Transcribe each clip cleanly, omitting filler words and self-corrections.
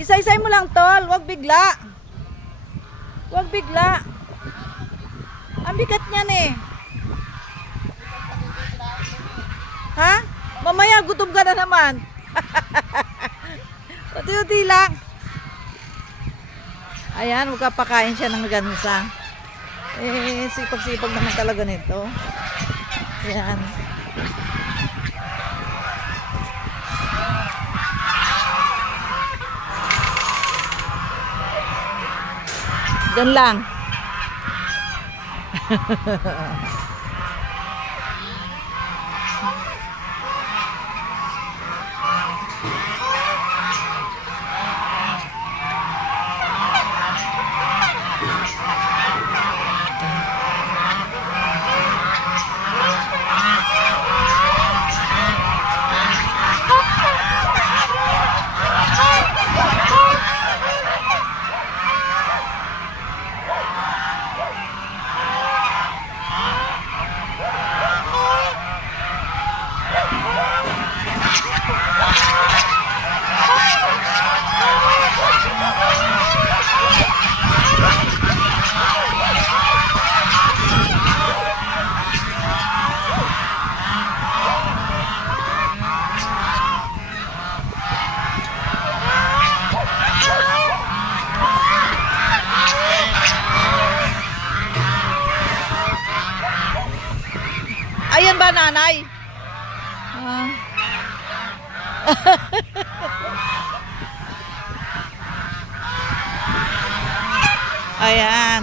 Isa-isay mo lang, tol. Huwag bigla. Huwag bigla. Ang bigat niyan eh. Ha? Mamaya gutom ka na naman. Unti-unti lang. Ayan, magkapakain siya ng gansa. Eh, sipag-sipag naman talaga nito. Ayan. Doon lang. Ayan ba, nanay? Ayan.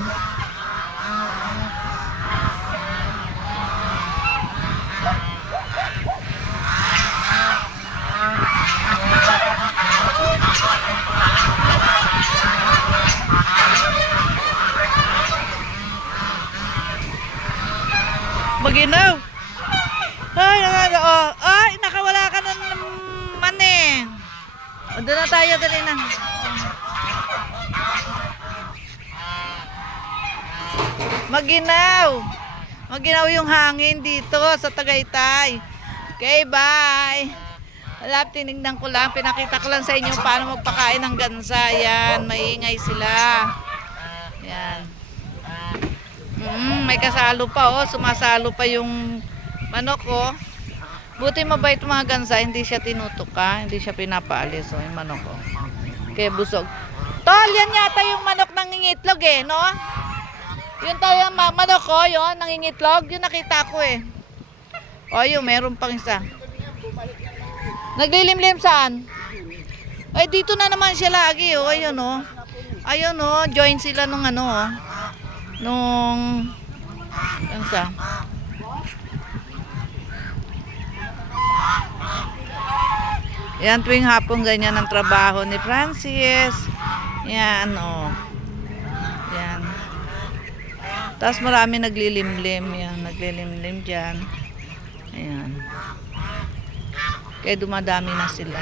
Maginaw. Ay, nakawala ka na naman eh. O, doon na tayo, dali na. Maginaw. Maginaw yung hangin dito sa Tagaytay. Okay, bye. Wala, tinignan ko lang. Pinakita ko lang sa inyo paano magpakain ng gansa. Yan, maingay sila. Yan. May kasalo pa, oh. Sumasalo pa yung manok, oh. Buti mabait mga gansa, hindi siya tinutuka, hindi siya pinapaalis, oh, yung manok, oh. Kaya busog. Tol, yan yata yung manok nangingitlog, eh, no? Yun tayo yung manok, oh, yun, nangingitlog. Yun nakita ko, eh. Oh, yun, meron pang isa. Naglilimlim saan? Ay, dito na naman siya lagi, oh. Ayun, oh. Ayun, oh, join sila nung ano, oh. Nung gansa. Yan, tuwing hapon ganyan ang trabaho ni Francis. Yan, oh. Yan. Tapos marami naglilimlim. Yan, naglilimlim dyan. Ayan. Kaya dumadami na sila.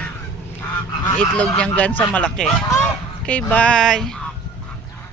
Ang itlog niyang gansa malaki. Okay, bye.